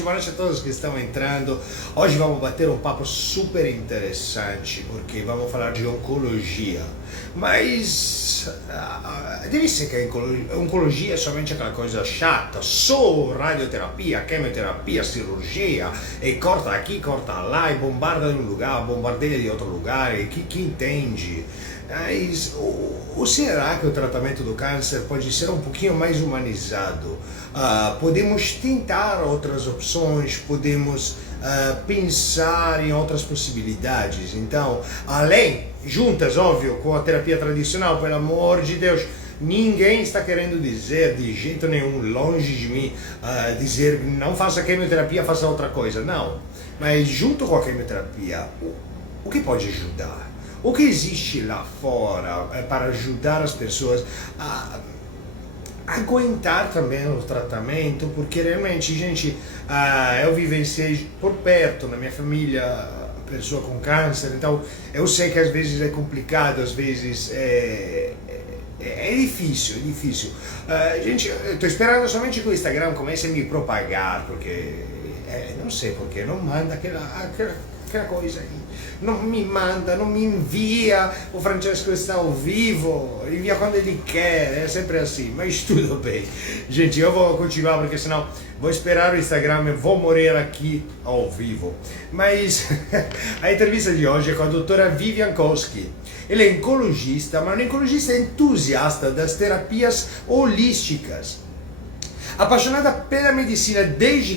boa noite a todos que estão entrando. Hoje vamos bater um papo super interessante, porque vamos falar de oncologia. Mas deve ser que a oncologia é somente aquela coisa chata, só radioterapia, quimioterapia, cirurgia, e corta aqui, corta lá, e bombarda de um lugar, bombardeia de outro lugar, e que entende? Mas, ou será que o tratamento do câncer pode ser um pouquinho mais humanizado? Podemos tentar outras opções, podemos pensar em outras possibilidades. Então, além, juntas, óbvio, com a terapia tradicional, pelo amor de Deus, ninguém está querendo dizer de jeito nenhum, longe de mim, dizer não faça quimioterapia, faça outra coisa. Não. Mas junto com a quimioterapia, o que pode ajudar? O que existe lá fora para ajudar as pessoas a aguentar também o tratamento? Porque realmente, gente, eu vivenciei por perto na minha família pessoa com câncer, então eu sei que às vezes é complicado, às vezes é difícil, é difícil. Gente, eu estou esperando somente que o Instagram comece a me propagar, porque não sei porque não manda aquela coisa aí. Não me manda, não me envia. O Francesco está ao vivo, envia quando ele quer, é sempre assim, mas tudo bem. Gente, eu vou continuar porque senão vou esperar o Instagram e vou morrer aqui ao vivo. Mas a entrevista de hoje é com a doutora Vivian Koski. Ele é oncologista, mas um oncologista entusiasta das terapias holísticas. Apaixonada pela medicina desde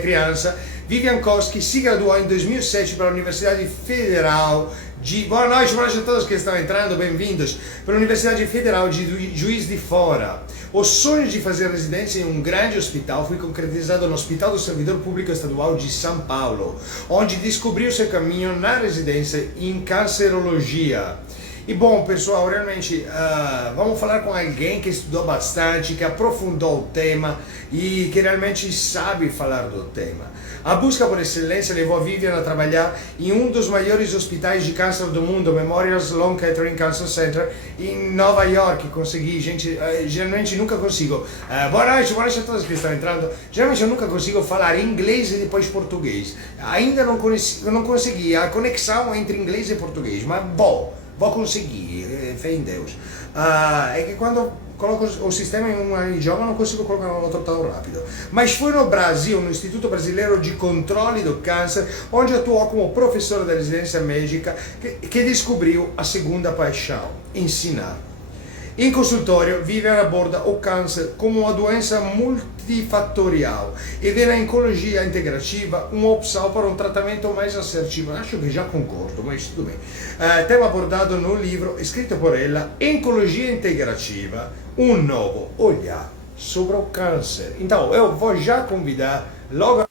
criança, Vivian Koski se graduou em 2007 pela Universidade Federal de... Boa noite a todos que estão entrando, bem-vindos. Pela Universidade Federal de Juiz de Fora. O sonho de fazer residência em um grande hospital foi concretizado no Hospital do Servidor Público Estadual de São Paulo, onde descobriu seu caminho na residência em cancerologia. E bom, pessoal, realmente vamos falar com alguém que estudou bastante, que aprofundou o tema e que realmente sabe falar do tema. A busca por excelência levou a Vivian a trabalhar em um dos maiores hospitais de câncer do mundo, Memorial Sloan Kettering Cancer Center, em Nova York. Consegui, gente, geralmente nunca consigo. Boa noite a todos que estão entrando. Geralmente eu nunca consigo falar inglês e depois português. Ainda não consegui a conexão entre inglês e português, mas bom. Vou conseguir, fé em Deus. É que quando coloco o sistema em um idioma não consigo colocar no outro tão rápido. Mas foi no Brasil, no Instituto Brasileiro de Controle do Câncer, onde atuou como professor da residência médica, que descobriu a segunda paixão, ensinar. Em consultório, Vivian aborda o câncer como uma doença multifatorial e vê na oncologia integrativa uma opção para um tratamento mais assertivo. Acho que já concordo, mas tudo bem. Tema abordado no livro, escrito por ela, Oncologia Integrativa, um novo olhar sobre o câncer. Então, eu vou já convidar logo.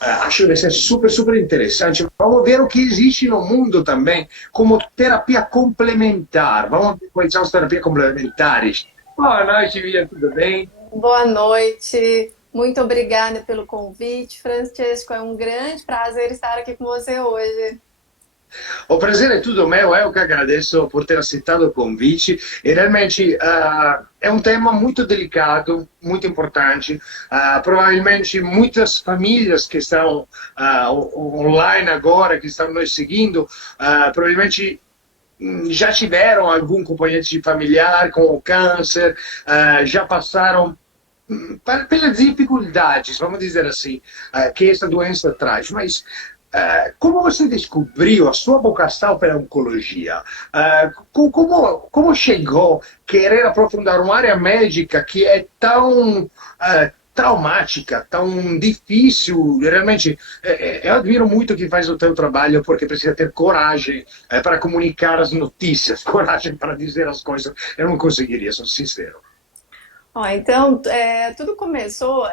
Acho que vai ser super interessante. Vamos ver o que existe no mundo também como terapia complementar. Vamos ver quais são as terapias complementares. Boa noite, Vivian, tudo bem? Boa noite. Muito obrigada pelo convite, Francesco. É um grande prazer estar aqui com você hoje. O prazer é tudo meu, eu que agradeço por ter aceitado o convite. E realmente é um tema muito delicado, muito importante. Provavelmente muitas famílias que estão online agora, que estão nos seguindo, provavelmente já tiveram algum componente familiar com o câncer, já passaram pelas dificuldades, vamos dizer assim, que essa doença traz. Mas como você descobriu a sua vocação pela oncologia? Como chegou a querer aprofundar uma área médica que é tão traumática, tão difícil? Realmente, eu admiro muito quem faz o teu trabalho, porque precisa ter coragem para comunicar as notícias, coragem para dizer as coisas. Eu não conseguiria, sou sincero. Então, tudo começou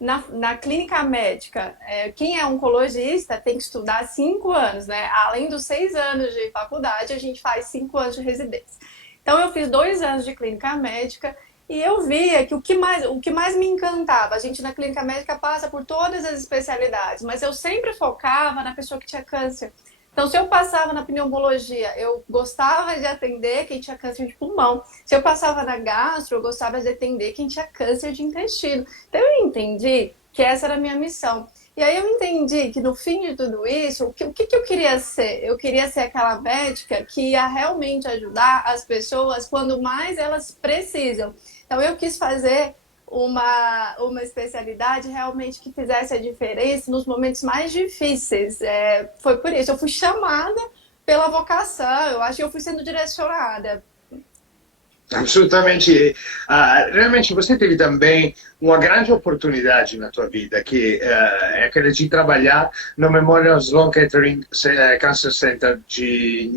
na clínica médica. Quem é oncologista tem que estudar 5 anos, né? Além dos 6 anos de faculdade, a gente faz 5 anos de residência. Então, eu fiz 2 anos de clínica médica e eu via que o que mais me encantava, a gente na clínica médica passa por todas as especialidades, mas eu sempre focava na pessoa que tinha câncer. Então, se eu passava na pneumologia, eu gostava de atender quem tinha câncer de pulmão. Se eu passava na gastro, eu gostava de atender quem tinha câncer de intestino. Então, eu entendi que essa era a minha missão. E aí eu entendi que no fim de tudo isso, o que eu queria ser? Eu queria ser aquela médica que ia realmente ajudar as pessoas quando mais elas precisam. Então eu quis fazer uma especialidade realmente que fizesse a diferença nos momentos mais difíceis. Foi por isso, eu fui chamada pela vocação, eu acho que eu fui sendo direcionada. Absolutamente. Realmente você teve também uma grande oportunidade na tua vida, que é aquela de trabalhar no Memorial Sloan Kettering Cancer Center de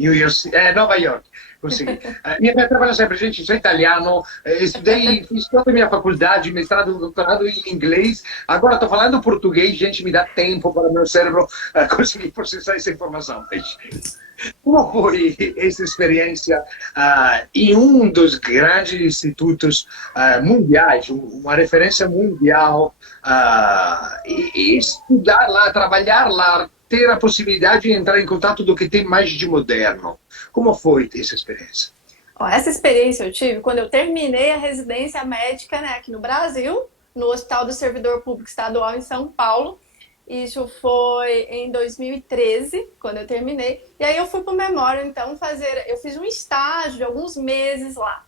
Nova York. Consegui. Minha mãe trabalha sempre, gente, sou italiano, estudei, fiz toda a minha faculdade, mestrado, doutorado em inglês, agora estou falando português, gente, me dá tempo para o meu cérebro conseguir processar essa informação. Como foi essa experiência em um dos grandes institutos mundiais, uma referência mundial, e estudar lá, trabalhar lá, ter a possibilidade de entrar em contato do que tem mais de moderno? Como foi essa experiência? Ó, essa experiência eu tive quando eu terminei a residência médica, né, aqui no Brasil, no Hospital do Servidor Público Estadual em São Paulo. Isso foi em 2013, quando eu terminei. E aí eu fui para o Memória, então, eu fiz um estágio de alguns meses lá.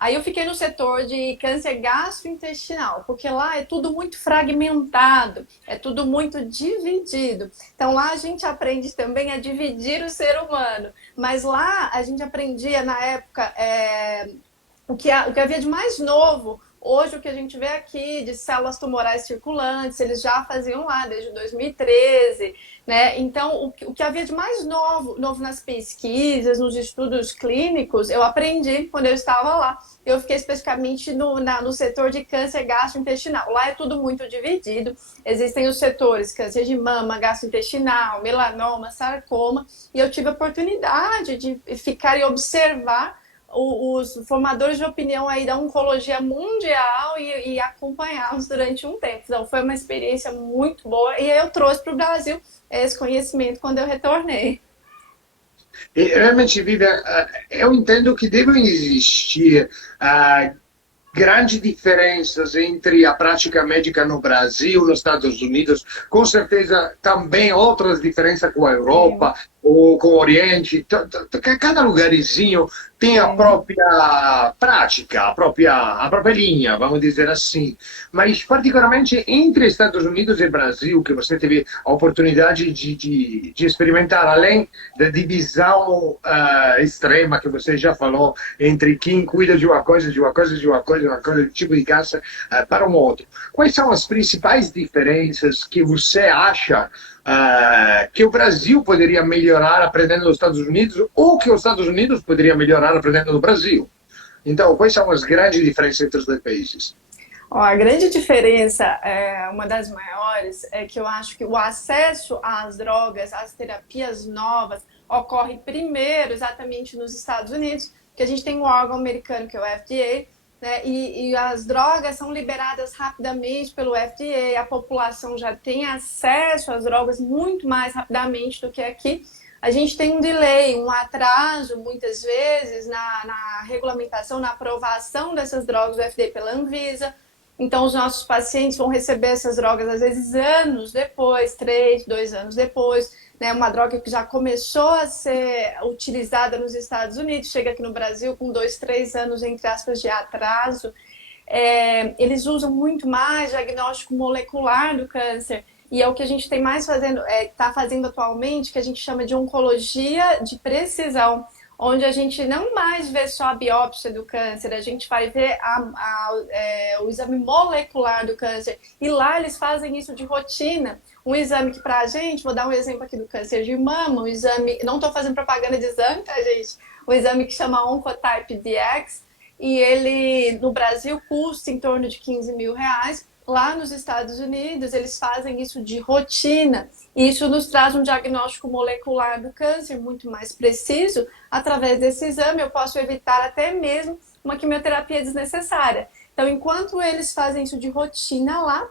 Aí eu fiquei no setor de câncer gastrointestinal, porque lá é tudo muito fragmentado, é tudo muito dividido. Então lá a gente aprende também a dividir o ser humano. Mas lá a gente aprendia, na época, o que havia de mais novo. Hoje, o que a gente vê aqui de células tumorais circulantes, eles já faziam lá desde 2013, né? Então, o que havia de mais novo nas pesquisas, nos estudos clínicos, eu aprendi quando eu estava lá. Eu fiquei especificamente no setor de câncer gastrointestinal. Lá é tudo muito dividido. Existem os setores câncer de mama, gastrointestinal, melanoma, sarcoma. E eu tive a oportunidade de ficar e observar os formadores de opinião aí da oncologia mundial e acompanhá-los durante um tempo. Então, foi uma experiência muito boa e aí eu trouxe para o Brasil esse conhecimento quando eu retornei. E realmente, Vivian, eu entendo que devem existir grandes diferenças entre a prática médica no Brasil e nos Estados Unidos, com certeza também outras diferenças com a Europa ou com o Oriente. Cada lugarzinho tem a própria prática, a própria linha, vamos dizer assim. Mas, particularmente entre Estados Unidos e Brasil, que você teve a oportunidade de experimentar, além da divisão extrema que você já falou, entre quem cuida de uma coisa, de uma coisa, de uma coisa, de tipo de câncer, para um outro. Quais são as principais diferenças que você acha que o Brasil poderia melhorar aprendendo nos Estados Unidos ou que os Estados Unidos poderia melhorar aprendendo no Brasil? Então, quais são as grandes diferenças entre os dois países? Ó, a grande diferença, uma das maiores, é que eu acho que o acesso às drogas, às terapias novas, ocorre primeiro exatamente nos Estados Unidos, porque a gente tem um órgão americano que é o FDA, né, e as drogas são liberadas rapidamente pelo FDA, a população já tem acesso às drogas muito mais rapidamente do que aqui. A gente tem um delay, um atraso, muitas vezes, na regulamentação, na aprovação dessas drogas do FDA pela Anvisa. Então, os nossos pacientes vão receber essas drogas, às vezes, anos depois, 3, 2 anos depois. Né? Uma droga que já começou a ser utilizada nos Estados Unidos, chega aqui no Brasil com 2, 3 anos, entre aspas, de atraso. Eles usam muito mais diagnóstico molecular do câncer. E é o que a gente tem mais está fazendo atualmente, que a gente chama de oncologia de precisão, onde a gente não mais vê só a biópsia do câncer, a gente vai ver o exame molecular do câncer. E lá eles fazem isso de rotina. Um exame que pra gente, vou dar um exemplo aqui do câncer de mama, um exame, não estou fazendo propaganda de exame, tá, gente? Um exame que chama Oncotype DX, e ele, no Brasil, custa em torno de R$ 15.000. Lá nos Estados Unidos, eles fazem isso de rotina. E isso nos traz um diagnóstico molecular do câncer muito mais preciso. Através desse exame, eu posso evitar até mesmo uma quimioterapia desnecessária. Então, enquanto eles fazem isso de rotina lá,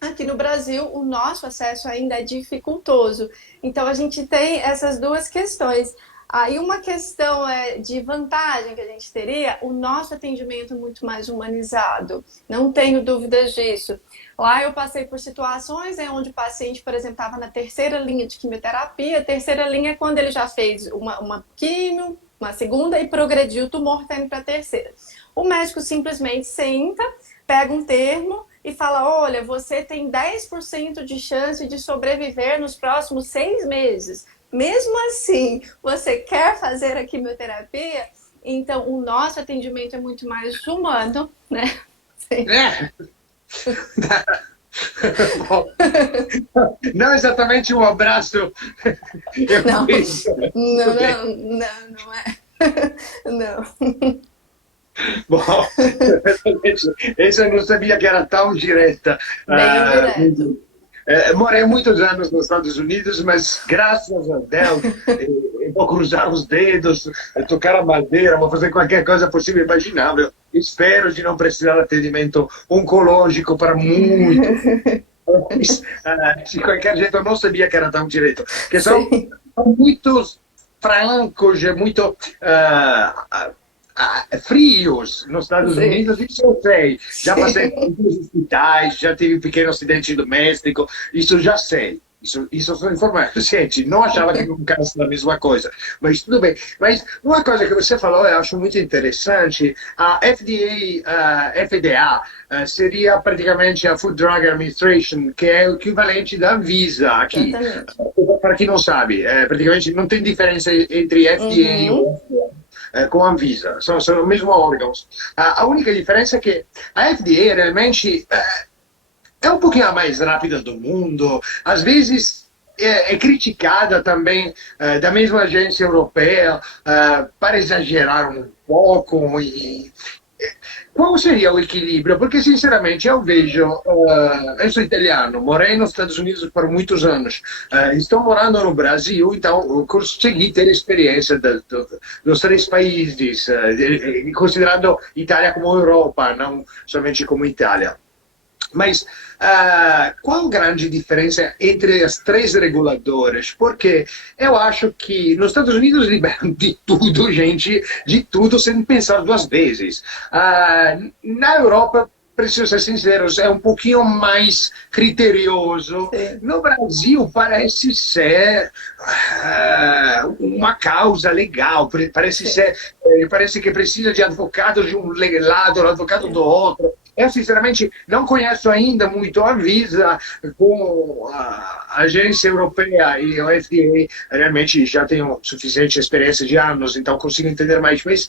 aqui no Brasil, o nosso acesso ainda é dificultoso. Então, a gente tem essas duas questões. Aí uma questão de vantagem que a gente teria, o nosso atendimento é muito mais humanizado, não tenho dúvidas disso. Lá eu passei por situações onde o paciente, por exemplo, estava na terceira linha de quimioterapia. A terceira linha é quando ele já fez uma quimio, uma segunda e progrediu, o tumor está indo para a terceira. O médico simplesmente senta, pega um termo e fala, olha, você tem 10% de chance de sobreviver nos próximos 6 meses. Mesmo assim, você quer fazer a quimioterapia? Então, o nosso atendimento é muito mais humano, né? Sim. É. Bom, não exatamente um abraço. Eu Não, fiz. não, Tudo bem. não é. Não. Bom, essa eu não sabia que era tão direta. Bem direto. Morei muitos anos nos Estados Unidos, mas graças a Deus, eu vou cruzar os dedos, tocar a madeira, vou fazer qualquer coisa possível e imaginável. Espero de não precisar de atendimento oncológico para muito. Mas, de qualquer jeito, eu não sabia que era tão direto. Porque Sim, são muitos francos, muito frios nos Estados sim, Unidos, isso eu sei. Já passei por sim. muitos hospitais, já tive um pequeno acidente doméstico, isso já sei. Isso sou informado. Gente, não achava que nunca era a mesma coisa. Mas tudo bem. Mas uma coisa que você falou, eu acho muito interessante. A FDA seria praticamente a Food Drug Administration, que é o equivalente da Anvisa aqui. Exatamente. Para quem não sabe, praticamente não tem diferença entre FDA e Uhum. o com a Anvisa, são os mesmos órgãos. A única diferença é que a FDA realmente é um pouquinho a mais rápida do mundo, às vezes é criticada também da mesma agência europeia para exagerar um pouco. Qual seria o equilíbrio? Porque, sinceramente, eu vejo. Eu sou italiano, morei nos Estados Unidos por muitos anos, estou morando no Brasil, então eu consegui ter experiência dos três países, considerando Itália como Europa, não somente como Itália. Mas qual a grande diferença entre as três reguladoras? Porque eu acho que nos Estados Unidos liberam de tudo, gente, de tudo, sem pensar duas vezes. Na Europa, preciso ser sincero, é um pouquinho mais criterioso. Sim, No Brasil, parece ser uma causa legal, parece sim. ser, parece que precisa de advogado de um lado, advogado do outro. Eu, sinceramente, não conheço ainda muito a Anvisa, com a agência europeia e o FDA, realmente já tenho suficiente experiência de anos, então consigo entender mais. Mas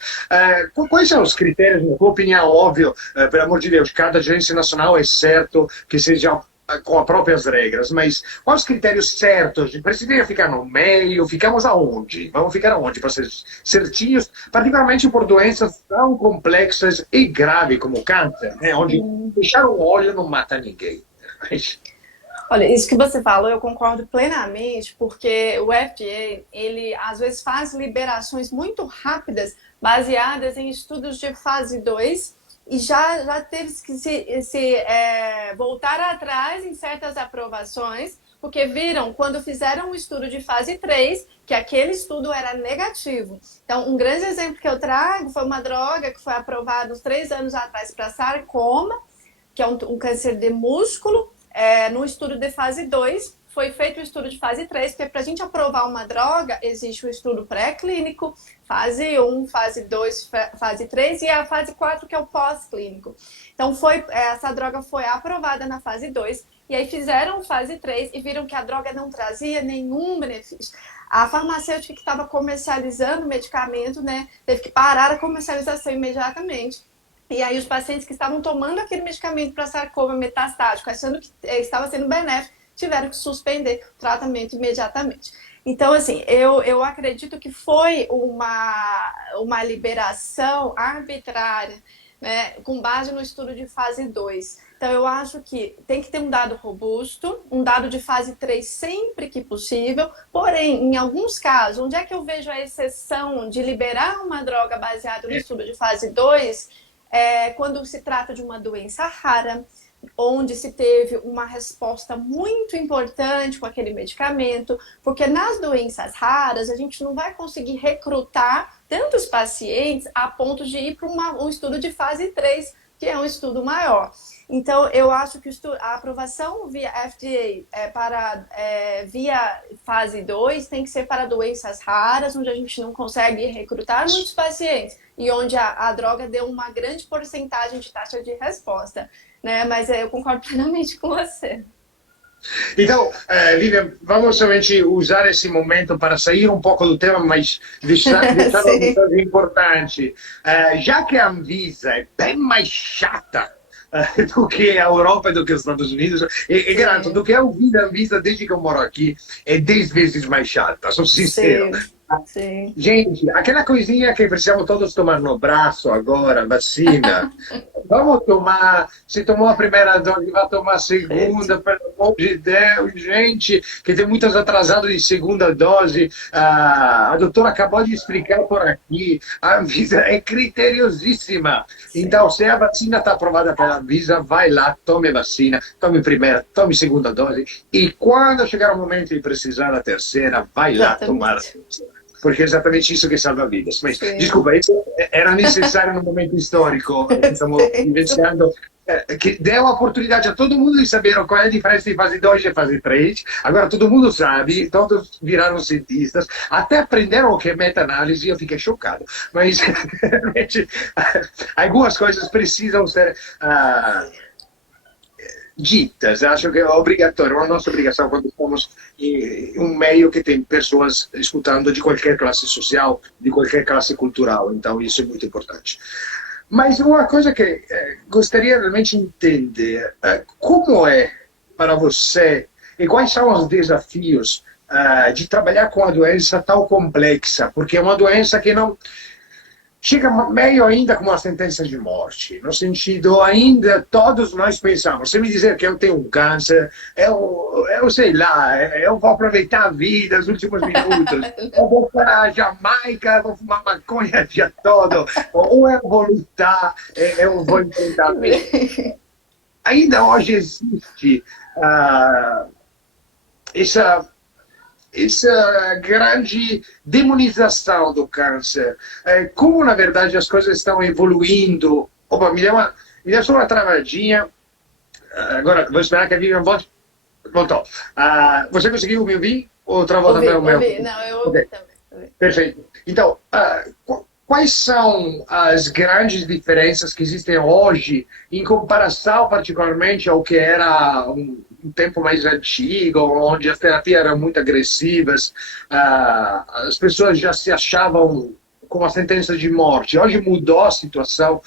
quais são os critérios, na tua opinião, óbvio, pelo amor de Deus, cada agência nacional é certo que seja com as próprias regras, mas quais os critérios certos? Precisa ficar no meio? Ficamos aonde? Vamos ficar aonde para ser certinhos, particularmente por doenças tão complexas e graves como o câncer, né? Onde fechar o olho não mata ninguém. Mas, Olha, isso que você falou, eu concordo plenamente, porque o FDA, ele às vezes faz liberações muito rápidas, baseadas em estudos de fase 2 e já teve que voltar atrás em certas aprovações, porque viram, quando fizeram um estudo de fase 3 que aquele estudo era negativo. Então, um grande exemplo que eu trago foi uma droga que foi aprovada uns 3 anos atrás para sarcoma, que é um câncer de músculo, no estudo de fase 2, foi feito o estudo de fase 3, porque para a gente aprovar uma droga, existe o estudo pré-clínico, fase 1, fase 2, fase 3 e a fase 4, que é o pós-clínico. Então, essa droga foi aprovada na fase 2, e aí fizeram fase 3 e viram que a droga não trazia nenhum benefício. A farmacêutica que estava comercializando o medicamento, né, teve que parar a comercialização imediatamente. E aí os pacientes que estavam tomando aquele medicamento para sarcoma metastático, achando que estava sendo benéfico, tiveram que suspender o tratamento imediatamente. Então, assim, eu acredito que foi uma liberação arbitrária, né, com base no estudo de fase 2. Então, eu acho que tem que ter um dado robusto, um dado de fase 3 sempre que possível, porém, em alguns casos, onde é que eu vejo a exceção de liberar uma droga baseada no estudo de fase 2? Quando se trata de uma doença rara, onde se teve uma resposta muito importante com aquele medicamento, porque nas doenças raras a gente não vai conseguir recrutar tantos pacientes a ponto de ir para um estudo de fase 3, que é um estudo maior. Então, eu acho que a aprovação via FDA via fase 2 tem que ser para doenças raras, onde a gente não consegue recrutar muitos pacientes e onde a droga deu uma grande porcentagem de taxa de resposta, né? Mas eu concordo plenamente com você. Então, Vivian, vamos somente usar esse momento para sair um pouco do tema, mas deixar uma coisa importante. Já que a Anvisa é bem mais chata do que a Europa e do que os Estados Unidos, e garanto, do que eu vi da Anvisa desde que eu moro aqui, é 10 vezes mais chata, sou sincero. Sim. Gente, aquela coisinha que precisamos todos tomar no braço agora, vacina. Vamos tomar, se tomou a primeira dose, vai tomar a segunda, pelo amor de Deus, gente, que tem muitos atrasados de segunda dose. A doutora acabou de explicar por aqui, a Anvisa é criteriosíssima. Então, se a vacina está aprovada pela Anvisa, vai lá, tome a vacina, tome primeira, tome segunda dose, e quando chegar o momento de precisar da terceira, vai lá tomar a terceira. Porque é exatamente isso que salva vidas. Mas, desculpa, isso era necessário no momento histórico que estamos vivenciando, que deu a oportunidade a todo mundo de saber qual é a diferença de fase 2 e fase 3. Agora todo mundo sabe, todos viraram cientistas, até aprenderam o que é meta-análise, eu fiquei chocado. Mas, realmente, algumas coisas precisam ser ditas. Acho que é obrigatório, é uma nossa obrigação quando estamos em um meio que tem pessoas escutando de qualquer classe social, de qualquer classe cultural. Então, isso é muito importante. Mas uma coisa que gostaria realmente de entender, como é para você e quais são os desafios de trabalhar com uma doença tão complexa? Porque é uma doença que não chega meio ainda como uma sentença de morte, no sentido ainda todos nós pensamos, se me dizer que eu tenho um câncer, eu sei lá, eu vou aproveitar a vida, os últimos minutos, eu vou para a Jamaica, vou fumar maconha o dia todo, ou eu vou lutar, eu vou enfrentar a vida. Ainda hoje existe essa grande demonização do câncer. Como, na verdade, as coisas estão evoluindo. Opa, me deu só uma travadinha. Agora, vou esperar que a Vivian volte. Voltou. Você conseguiu me ouvir? Ou travou também o meu? Ouvi. Não, eu ouvi também. Perfeito. Então, quais são as grandes diferenças que existem hoje em comparação, particularmente, ao que era um tempo mais antigo, onde as terapias eram muito agressivas, as pessoas já se achavam com a sentença de morte. Hoje mudou a situação,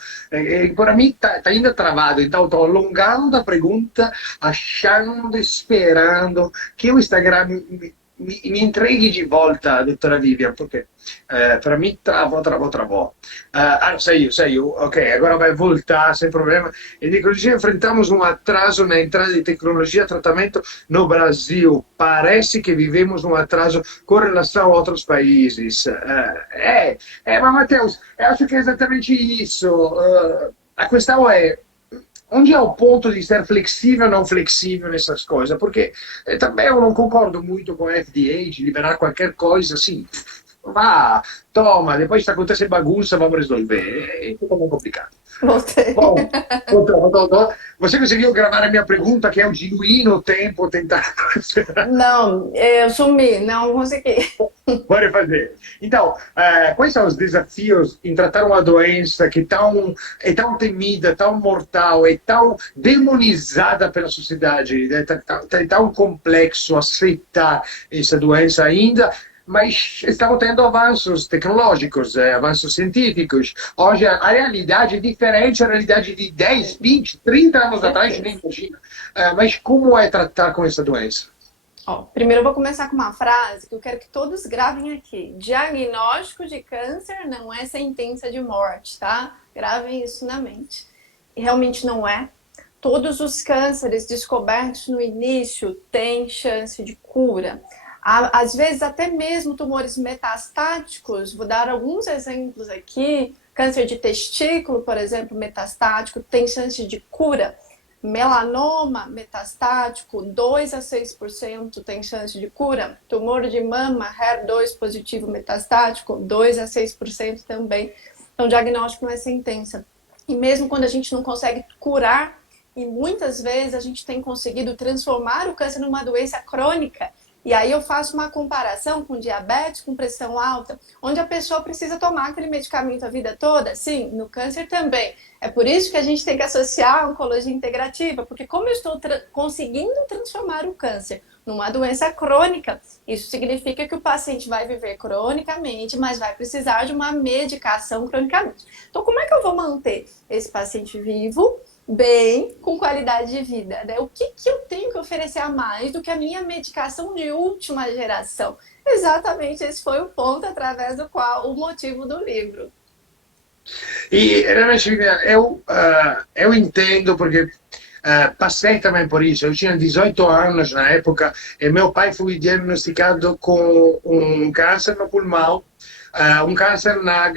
para mim está ainda travado, então estou alongando a pergunta, achando, esperando que o Instagram me entregue de volta, doutora Vivian, porque para mim travou. Saiu, ok, agora vai voltar sem problema. E dico, enfrentamos um atraso na entrada de tecnologia e tratamento no Brasil. Parece que vivemos um atraso com relação a outros países. Mas Matheus, eu acho que é exatamente isso. A questão é, onde é o ponto de ser flexível ou não flexível nessas coisas? Porque também eu não concordo muito com a FDA de liberar qualquer coisa assim. Vá, toma, depois se acontecer bagunça, vamos resolver. É tudo complicado. Voltei. Bom, voltou. Você conseguiu gravar a minha pergunta, que é um genuíno tempo tentar... Não, eu sumi, não consegui. Pode fazer. Então, quais são os desafios em tratar uma doença que é tão temida, tão mortal, é tão demonizada pela sociedade, é tão complexo aceitar essa doença ainda, mas estamos tendo avanços tecnológicos, avanços científicos. Hoje a realidade é diferente da realidade de 10, 20, 30 anos atrás, nem imagina. Mas como é tratar com essa doença? Primeiro eu vou começar com uma frase que eu quero que todos gravem aqui. Diagnóstico de câncer não é sentença de morte, tá? Gravem isso na mente. E realmente não é. Todos os cânceres descobertos no início têm chance de cura. Às vezes até mesmo tumores metastáticos, vou dar alguns exemplos aqui, câncer de testículo, por exemplo, metastático, tem chance de cura. Melanoma metastático, 2 a 6% tem chance de cura. Tumor de mama, HER2 positivo metastático, 2 a 6% também. Então, o diagnóstico não é sentença. E mesmo quando a gente não consegue curar, e muitas vezes a gente tem conseguido transformar o câncer numa doença crônica. E aí eu faço uma comparação com diabetes, com pressão alta, onde a pessoa precisa tomar aquele medicamento a vida toda. Sim, no câncer também. É por isso que a gente tem que associar a oncologia integrativa, porque como eu estou conseguindo transformar o câncer numa doença crônica, isso significa que o paciente vai viver cronicamente, mas vai precisar de uma medicação cronicamente. Então, como é que eu vou manter esse paciente vivo, bem, com qualidade de vida, né? O que eu tenho que oferecer a mais do que a minha medicação de última geração? Exatamente esse foi o ponto através do qual o motivo do livro. E realmente eu entendo porque passei também por isso. Eu tinha 18 anos na época e meu pai foi diagnosticado com um câncer no pulmão, um câncer na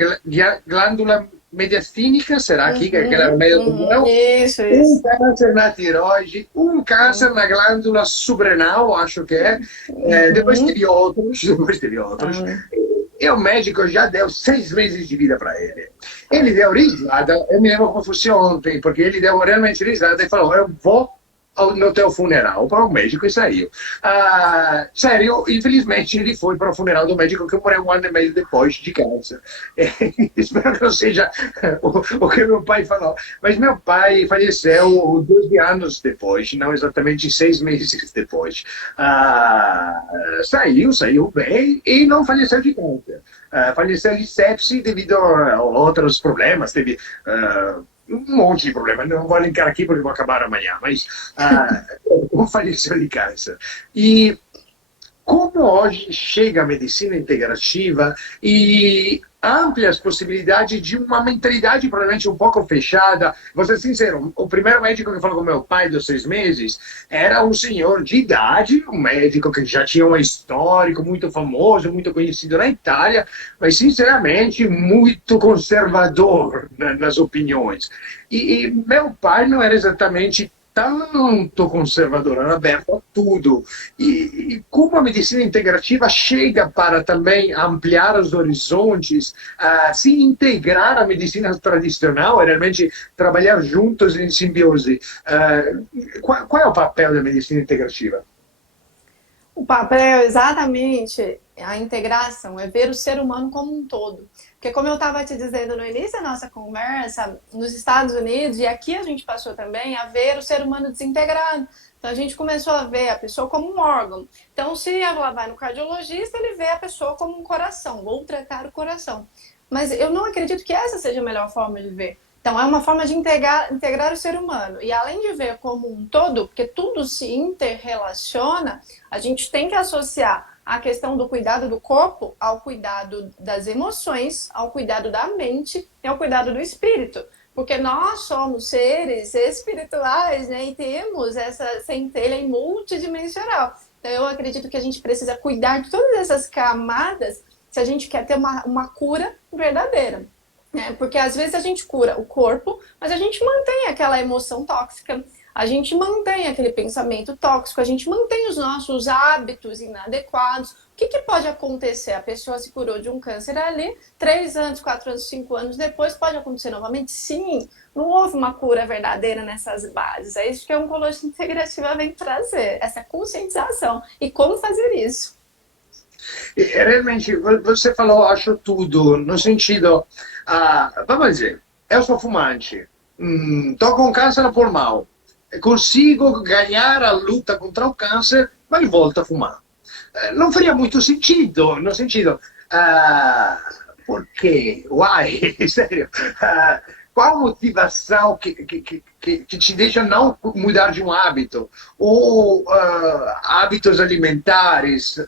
glândula mediastínica, será aqui, que é aquela no meio do pulmão? Isso. Um câncer na tiroide, um câncer na glândula subrenal, acho que é. Depois teve outros. E o médico já deu 6 meses de vida para ele. Ele deu risada, eu me lembro como fosse ontem, porque ele deu realmente risada e falou: eu vou no teu funeral, para o médico, e saiu. Sério, infelizmente ele foi para o funeral do médico que morreu 1 ano e meio depois de câncer. Espero que não seja o que meu pai falou. Mas meu pai faleceu 12 anos depois, não exatamente 6 meses depois. Saiu bem e não faleceu de câncer. Faleceu de sepse devido a outros problemas. Teve um monte de problema, não vou linkar aqui porque vou acabar amanhã, mas não faleceu de câncer. E como hoje chega a medicina integrativa e amplia as possibilidades de uma mentalidade provavelmente um pouco fechada. Vou ser sincero, o primeiro médico que falou com meu pai dos 6 meses era um senhor de idade, um médico que já tinha um histórico muito famoso, muito conhecido na Itália, mas sinceramente muito conservador nas opiniões. E meu pai não era exatamente tanto conservador, era aberto a tudo. E como a medicina integrativa chega para também ampliar os horizontes, se integrar à medicina tradicional e realmente trabalhar juntos em simbiose. Qual é o papel da medicina integrativa? O papel é exatamente a integração, é ver o ser humano como um todo. Porque como eu estava te dizendo no início da nossa conversa, nos Estados Unidos, e aqui a gente passou também a ver o ser humano desintegrado. Então a gente começou a ver a pessoa como um órgão. Então se ela vai no cardiologista, ele vê a pessoa como um coração, vou tratar o coração. Mas eu não acredito que essa seja a melhor forma de ver. Então, é uma forma de integrar o ser humano. E além de ver como um todo, porque tudo se interrelaciona, a gente tem que associar a questão do cuidado do corpo ao cuidado das emoções, ao cuidado da mente e ao cuidado do espírito. Porque nós somos seres espirituais, né? E temos essa centelha multidimensional. Então, eu acredito que a gente precisa cuidar de todas essas camadas se a gente quer ter uma cura verdadeira. Porque às vezes a gente cura o corpo, mas a gente mantém aquela emoção tóxica, a gente mantém aquele pensamento tóxico, a gente mantém os nossos hábitos inadequados. O que pode acontecer? A pessoa se curou de um câncer ali, 3 anos, 4 anos, 5 anos depois, pode acontecer novamente? Sim, não houve uma cura verdadeira nessas bases. É isso que a oncologia integrativa vem trazer, essa conscientização. E como fazer isso? Realmente, você falou, acho tudo, no sentido, vamos dizer, eu sou fumante, estou com câncer no pulmão, consigo ganhar a luta contra o câncer, mas volto a fumar. Não faria muito sentido, no sentido, por quê? Why? Sério? Qual a motivação que te deixa não mudar de um hábito? Ou hábitos alimentares,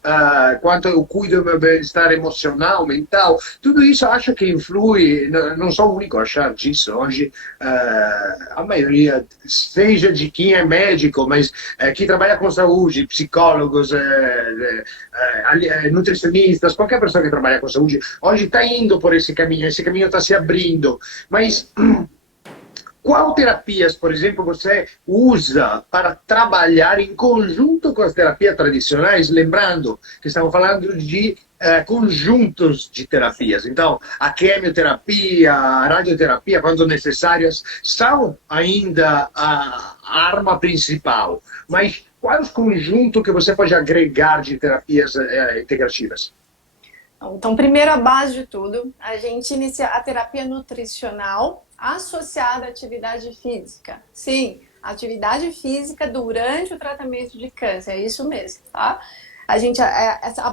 quanto eu cuido do meu bem-estar emocional, mental, tudo isso eu acho que influi, não sou o único a achar disso. Hoje, a maioria, seja de quem é médico, mas que trabalha com saúde, psicólogos, nutricionistas, qualquer pessoa que trabalha com saúde, hoje está indo por esse caminho está se abrindo. Mas qual terapias, por exemplo, você usa para trabalhar em conjunto com as terapias tradicionais? Lembrando que estamos falando de conjuntos de terapias. Então, a quimioterapia, a radioterapia, quando necessárias, são ainda a arma principal. Mas qual é o conjunto que você pode agregar de terapias integrativas? Então, primeiro, a base de tudo, a gente inicia a terapia nutricional associada à atividade física. Sim, atividade física durante o tratamento de câncer, é isso mesmo, tá?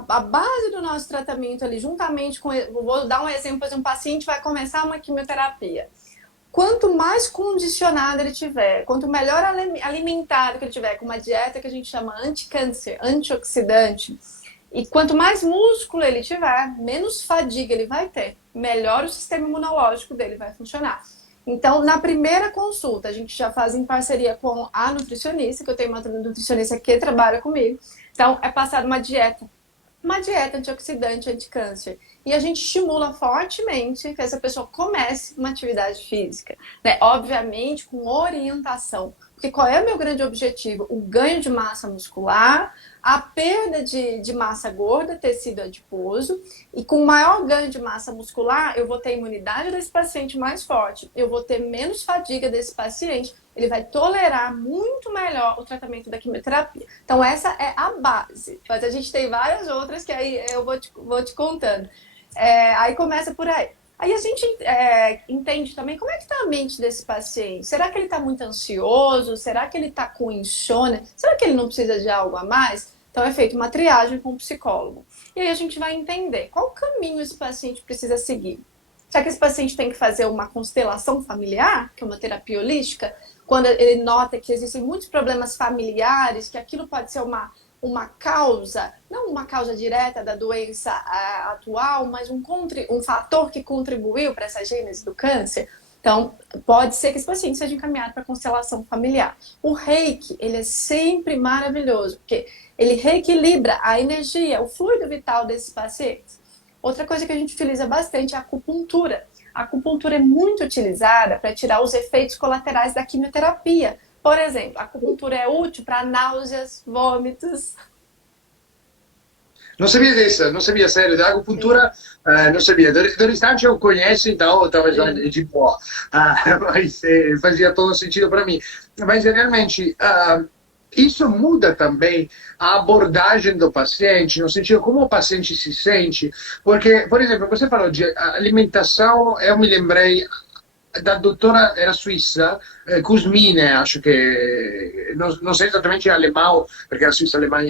A base do nosso tratamento ali, juntamente com, vou dar um exemplo, um paciente vai começar uma quimioterapia. Quanto mais condicionado ele tiver, quanto melhor alimentado que ele tiver, com uma dieta que a gente chama anti-câncer, antioxidante, e quanto mais músculo ele tiver, menos fadiga ele vai ter, melhor o sistema imunológico dele vai funcionar. Então, na primeira consulta, a gente já faz em parceria com a nutricionista, que eu tenho uma nutricionista que trabalha comigo. Então, é passada uma dieta antioxidante, anticâncer. E a gente estimula fortemente que essa pessoa comece uma atividade física, né? Obviamente, com orientação. Porque qual é o meu grande objetivo? O ganho de massa muscular, a perda de massa gorda, tecido adiposo, e com maior ganho de massa muscular, eu vou ter a imunidade desse paciente mais forte, eu vou ter menos fadiga desse paciente, ele vai tolerar muito melhor o tratamento da quimioterapia. Então essa é a base, mas a gente tem várias outras que aí eu vou te contando. Aí começa por aí. Aí a gente entende também como é que está a mente desse paciente. Será que ele está muito ansioso? Será que ele está com insônia? Será que ele não precisa de algo a mais? Então é feita uma triagem com o psicólogo. E aí a gente vai entender qual caminho esse paciente precisa seguir. Será que esse paciente tem que fazer uma constelação familiar, que é uma terapia holística, quando ele nota que existem muitos problemas familiares, que aquilo pode ser uma causa, não uma causa direta da doença atual, mas um fator que contribuiu para essa gênese do câncer. Então, pode ser que esse paciente seja encaminhado para constelação familiar. O reiki, ele é sempre maravilhoso, porque ele reequilibra a energia, o fluido vital desses pacientes. Outra coisa que a gente utiliza bastante é a acupuntura. A acupuntura é muito utilizada para tirar os efeitos colaterais da quimioterapia. Por exemplo, a acupuntura é útil para náuseas, vômitos. Não sabia disso, não sabia, sério, da acupuntura, não sabia. Do restante eu conheço, então estava já de boa. Mas fazia todo sentido para mim. Mas realmente, isso muda também a abordagem do paciente, no sentido como o paciente se sente. Porque, por exemplo, você falou de alimentação, eu me lembrei da doutora, era suíça, Kuzmine, acho que, não sei exatamente em alemão, porque era suíça alemã,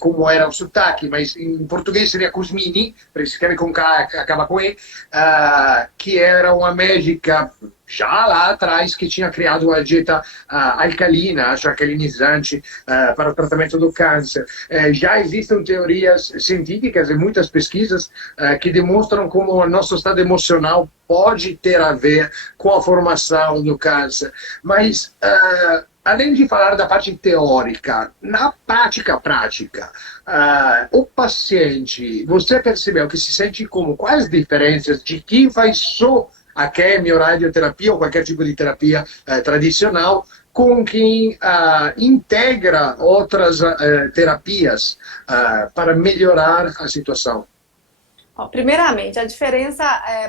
como era o sotaque, mas em português seria Kuzmini, porque se escreve com K, acaba com E, que era uma médica já lá atrás que tinha criado uma dieta alcalina, acho alcalinizante, para o tratamento do câncer. Já existem teorias científicas e muitas pesquisas que demonstram como o nosso estado emocional pode ter a ver com a formação do câncer. Mas, além de falar da parte teórica, na prática, o paciente, você percebeu que se sente como? Quais as diferenças de quem faz só a quimio, radioterapia ou qualquer tipo de terapia tradicional com quem integra outras terapias para melhorar a situação? Primeiramente, a diferença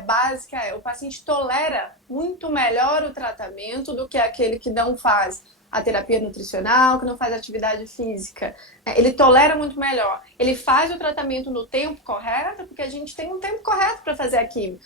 básica é o paciente tolera muito melhor o tratamento do que aquele que não faz a terapia nutricional, que não faz atividade física. Ele tolera muito melhor. Ele faz o tratamento no tempo correto, porque a gente tem um tempo correto para fazer a quimio.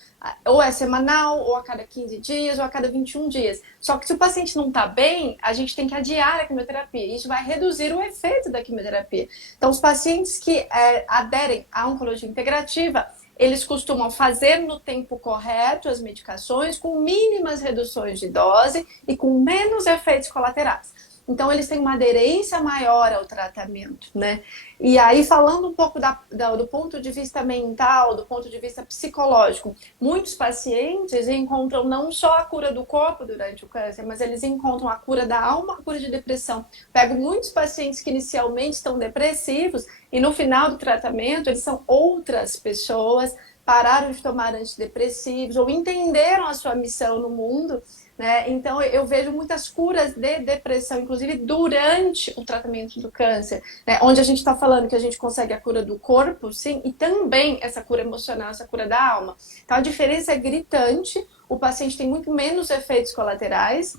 Ou é semanal, ou a cada 15 dias, ou a cada 21 dias. Só que se o paciente não está bem, a gente tem que adiar a quimioterapia. Isso vai reduzir o efeito da quimioterapia. Então, os pacientes que aderem à oncologia integrativa, eles costumam fazer no tempo correto as medicações, com mínimas reduções de dose e com menos efeitos colaterais. Então, eles têm uma aderência maior ao tratamento, né? E aí, falando um pouco do ponto de vista mental, do ponto de vista psicológico, muitos pacientes encontram não só a cura do corpo durante o câncer, mas eles encontram a cura da alma, a cura de depressão. Pego muitos pacientes que inicialmente estão depressivos e no final do tratamento eles são outras pessoas, pararam de tomar antidepressivos ou entenderam a sua missão no mundo né? Então, eu vejo muitas curas de depressão, inclusive durante o tratamento do câncer, né? Onde a gente está falando que a gente consegue a cura do corpo, sim, e também essa cura emocional, essa cura da alma. Então, a diferença é gritante, o paciente tem muito menos efeitos colaterais,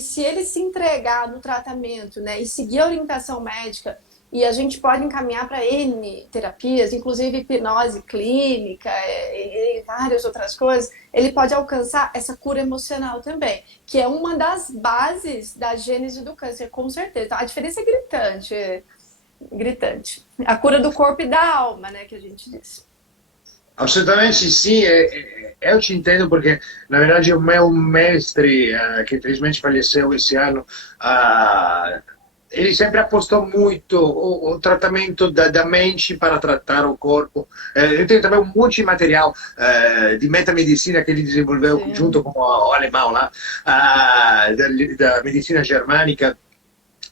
se ele se entregar no tratamento, né, e seguir a orientação médica, e a gente pode encaminhar para N terapias, inclusive hipnose clínica e várias outras coisas, ele pode alcançar essa cura emocional também, que é uma das bases da gênese do câncer, com certeza. Então, a diferença é gritante, gritante. A cura do corpo e da alma, né, que a gente diz. Assolutamente sim, eu te entendo porque, na verdade, o meu mestre, que infelizmente faleceu esse ano, ele sempre apostou muito o tratamento da mente para tratar o corpo. Ele tem também um monte de material de metamedicina que ele desenvolveu Sim. junto com o alemão lá, da medicina germânica.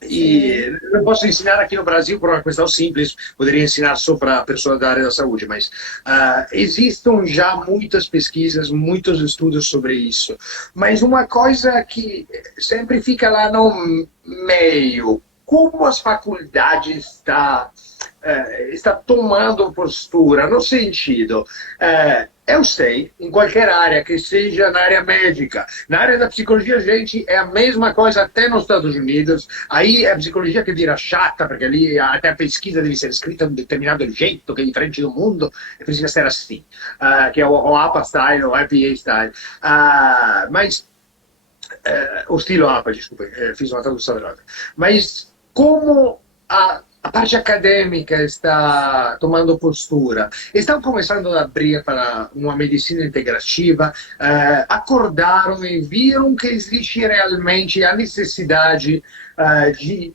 E não posso ensinar aqui no Brasil por uma questão simples, poderia ensinar só para a pessoa da área da saúde, mas existem já muitas pesquisas, muitos estudos sobre isso. Mas uma coisa que sempre fica lá no meio, como as faculdades está tomando postura, no sentido, eu sei, em qualquer área, que seja na área médica, na área da psicologia, gente, é a mesma coisa até nos Estados Unidos, aí é a psicologia que vira chata, porque ali até a pesquisa deve ser escrita de um determinado jeito, que é diferente do mundo, e precisa ser assim, que é o APA style, o IPA style, mas, o estilo APA, desculpa, fiz uma tradução errada, mas como a parte acadêmica está tomando postura, estão começando a abrir para uma medicina integrativa, acordaram e viram que existe realmente a necessidade de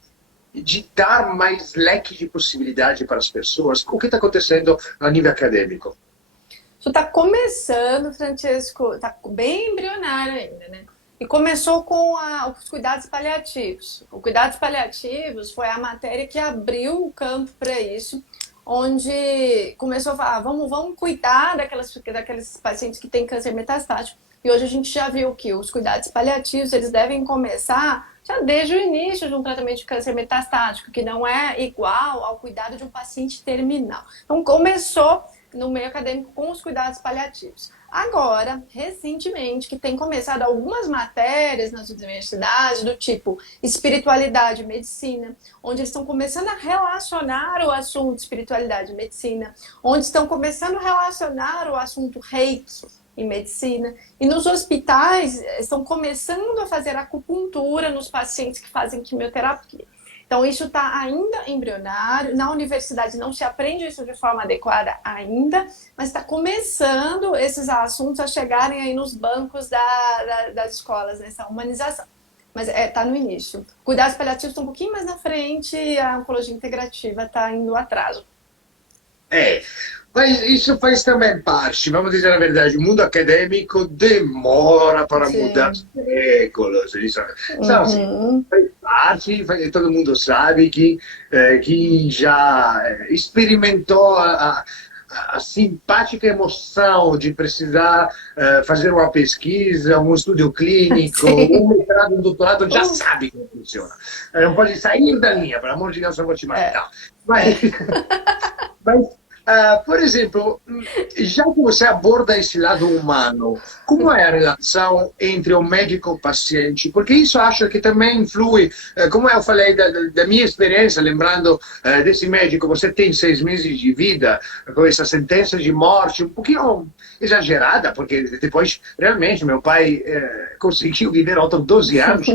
dar mais leque de possibilidade para as pessoas. O que está acontecendo a nível acadêmico? Isso está começando, Francesco, está bem embrionário ainda, né? E começou com os cuidados paliativos. O cuidados paliativos foi a matéria que abriu o campo para isso, onde começou a falar, vamos cuidar daqueles pacientes que têm câncer metastático. E hoje a gente já viu que os cuidados paliativos, eles devem começar já desde o início de um tratamento de câncer metastático, que não é igual ao cuidado de um paciente terminal. Então começou no meio acadêmico com os cuidados paliativos. Agora, recentemente, que tem começado algumas matérias nas universidades do tipo espiritualidade e medicina, onde estão começando a relacionar o assunto espiritualidade e medicina, onde estão começando a relacionar o assunto reiki e medicina, e nos hospitais estão começando a fazer acupuntura nos pacientes que fazem quimioterapia. Então, isso está ainda embrionário, na universidade não se aprende isso de forma adequada ainda, mas está começando esses assuntos a chegarem aí nos bancos das escolas, nessa humanização. Mas está no início. Cuidados paliativos estão um pouquinho mais na frente, a oncologia integrativa está indo atraso. Mas isso faz também parte, vamos dizer a verdade, o mundo acadêmico demora para mudar séculos. Isso, faz parte, todo mundo sabe que já experimentou a simpática emoção de precisar fazer uma pesquisa, um estudo clínico, um mestrado, um doutorado, já sabe como funciona. Não pode sair da linha, pelo amor de Deus, eu vou te matar. Mas por exemplo, já que você aborda esse lado humano, como é a relação entre o médico e o paciente? Porque isso acho que também influi, como eu falei da minha experiência, lembrando desse médico, você tem 6 meses de vida, com essa sentença de morte, um pouquinho exagerada, porque depois, realmente, meu pai conseguiu viver outros 12 anos,